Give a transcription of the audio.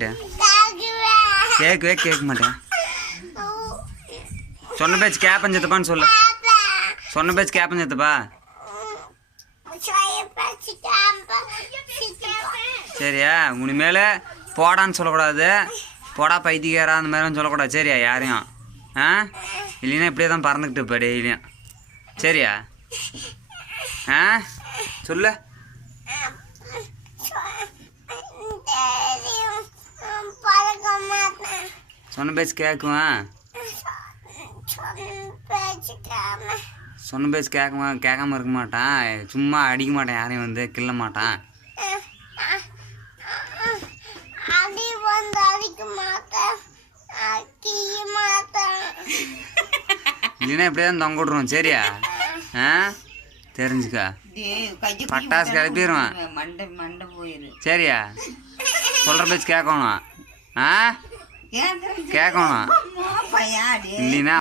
மாட்டேன் கேட்க மாட்டேன் சொன்ன பேச்சு கேப்பன் சித்தப்பான்னு சொல்லு சொன்ன பேச்சு கேப்பன் சித்தப்பா சரியா இனிமேல் போடான்னு சொல்லக்கூடாது போடா பைத்தியக்காரா அந்த மாதிரிலாம் சொல்லக்கூடாது சரியா யாரையும் இல்லைன்னா இப்படியே தான் பறந்துக்கிட்டு இப்போ டெய்லியும் சரியா சொல்லு சொன்ன பேச்சு கேட்குவேன் சொன்ன பேச்சு கேட்காம இருக்க மாட்டான் சும்மா அடிக்க மாட்டேன் யாரையும் வந்து கிள்ள மாட்டான் இல்லைன்னா இப்படியே தான் தொங்க விட்ருவோம் சரியா தெரிஞ்சுக்கா பட்டாசு கிளப்பிடுவான் சரியா சொல்கிற பேச்சு கேட்கணும் கேட்கணும் இல்லைன்னா